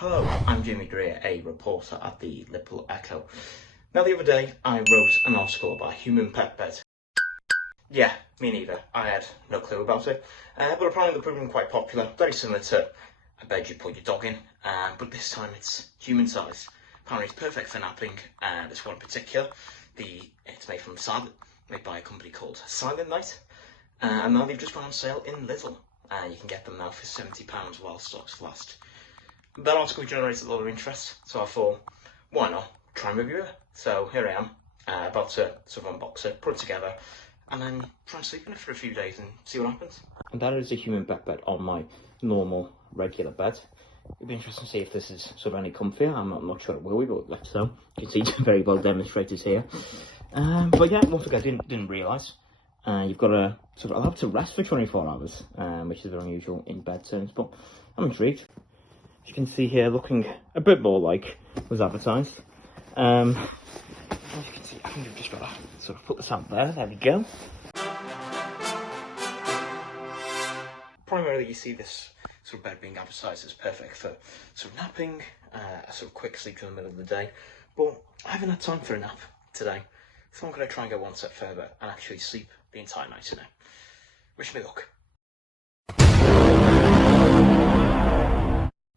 Hello, I'm Jamie Greer, a reporter at the LiverpoolEcho. Now the other day I wrote an article about a human pet bed. Yeah, me neither. I had no clue about it, but apparently they're proving quite popular, very similar to a bed you put your dog in, but this time it's human sized. Apparently it's perfect for napping, and this one in particular, it's made by a company called Silent Night, and now they've just gone on sale in Lidl. You can get them now for £70 while stocks last. That article generated a lot of interest, so I thought, why not try and review it? So here I am, about to sort of unbox it, put it together, and then try and sleep in it for a few days and see what happens. And that is a human pet bed on my normal, regular bed. It'd be interesting to see if this is sort of any comfier. I'm not sure it will be, but let's know. You can see it's very well demonstrated here. But yeah, one thing I didn't realise, you've got to sort of allowed to rest for 24 hours, which is very unusual in bed terms, but I'm intrigued. As you can see here, looking a bit more like was advertised. As you can see, I think we've just got to sort of put this out there. There we go. Primarily, you see this sort of bed being advertised as perfect for sort of napping, a sort of quick sleep in the middle of the day. But I haven't had time for a nap today, so I'm going to try and go one step further and actually sleep the entire night today. Wish me luck.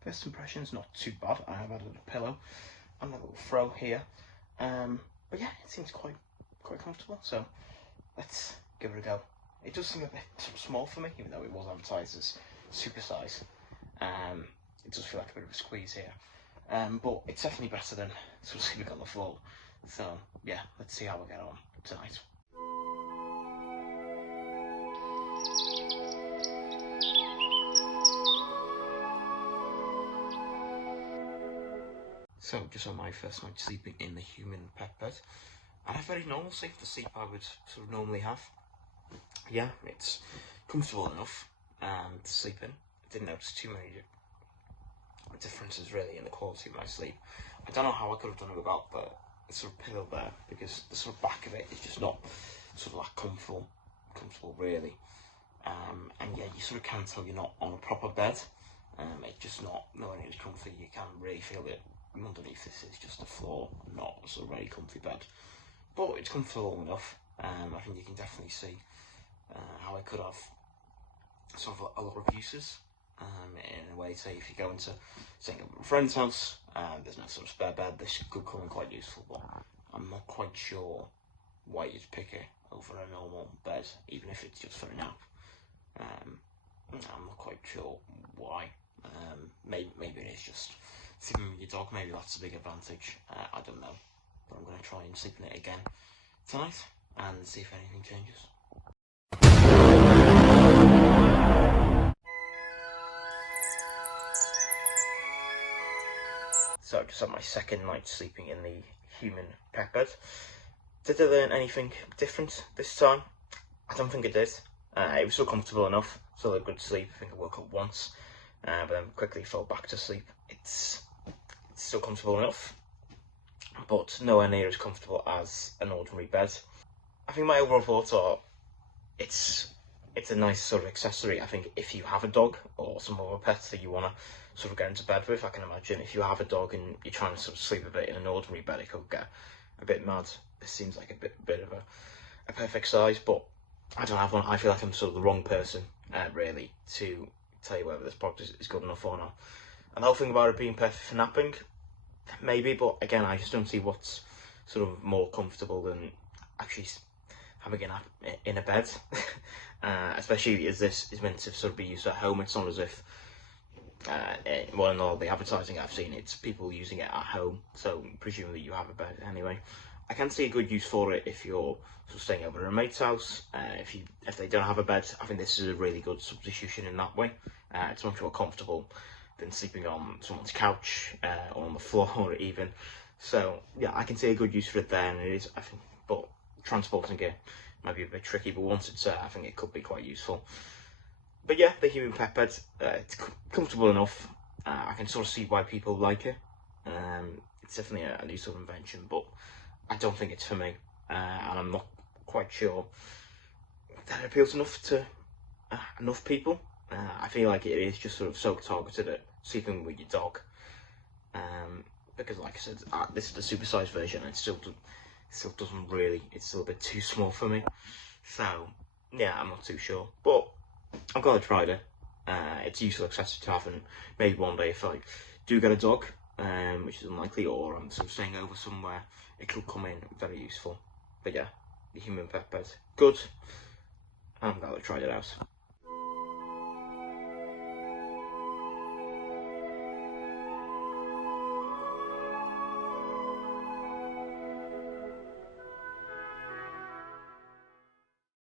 First impressions, not too bad. I have added a pillow and a little throw here, but yeah, it seems quite comfortable. So let's give it a go. It does seem a bit sort of small for me, even though it was advertised as super size. It does feel like a bit of a squeeze here, but it's definitely better than sort of sleeping on the floor. So yeah, let's see how we get on tonight. So, just on my first night sleeping in the human pet bed, and a very normal sleep, the sleep I would sort of normally have. Yeah, it's comfortable enough to sleep in. I didn't notice too many differences really in the quality of my sleep. I don't know how I could have done it without the sort of pillow there, because the sort of back of it is just not sort of like comfortable really. And yeah, you sort of can tell you're not on a proper bed. It's just not nowhere near as comfy. You can really feel it underneath. This is just a floor, not a sort of very comfy bed, but it's comfortable enough. I think you can definitely see how it could have sort of a lot of uses. In a way, say if you go into staying at a friend's house, there's no sort of spare bed, this could come in quite useful, but I'm not quite sure why you'd pick it over a normal bed, even if it's just for a nap. I'm not quite sure why. Maybe it is just sleeping with your dog, maybe that's a big advantage. I don't know, but I'm going to try and sleep in it again tonight and see if anything changes. So just on my second night sleeping in the human pet bed. Did I learn anything different this time? I don't think I did. It was still comfortable enough, still a good sleep. I think I woke up once, but then quickly fell back to sleep. It's still comfortable enough, but nowhere near as comfortable as an ordinary bed. I think my overall thoughts are, it's a nice sort of accessory. I think if you have a dog or some other pets that you want to sort of get into bed with, I can imagine if you have a dog and you're trying to sort of sleep a bit in an ordinary bed, it could get a bit mad. This seems like a bit of a perfect size, but I don't have one. I feel like I'm sort of the wrong person, really, to tell you whether this product is good enough or not. And the whole thing about it being perfect for napping, maybe, but again, I just don't see what's sort of more comfortable than actually having a nap in a bed. Especially as this is meant to sort of be used at home. It's not as if, well, in all the advertising I've seen, it's people using it at home, so presumably you have a bed anyway. I can see a good use for it if you're sort of staying over at a mate's house. If they don't have a bed, I think this is a really good substitution in that way. It's much more comfortable than sleeping on someone's couch or on the floor even. So yeah, I can see a good use for it there, and it is, I think, but transporting it might be a bit tricky, but once it's there, I think it could be quite useful. But yeah, the human pet bed, it's comfortable enough. I can sort of see why people like it. It's definitely a new sort of invention, but I don't think it's for me, and I'm not quite sure that it appeals enough to enough people. I feel like it is just sort of so targeted at sleeping with your dog. because like I said, this is the supersized version, and it still doesn't really, it's still a bit too small for me. So yeah, I'm not too sure, but I'm glad I tried it. It's a useful accessory to have, and maybe one day if I do get a dog, which is unlikely, or I'm sort of staying over somewhere, it'll come in very useful. But yeah, the human pet bed, good. I'm glad I tried it out.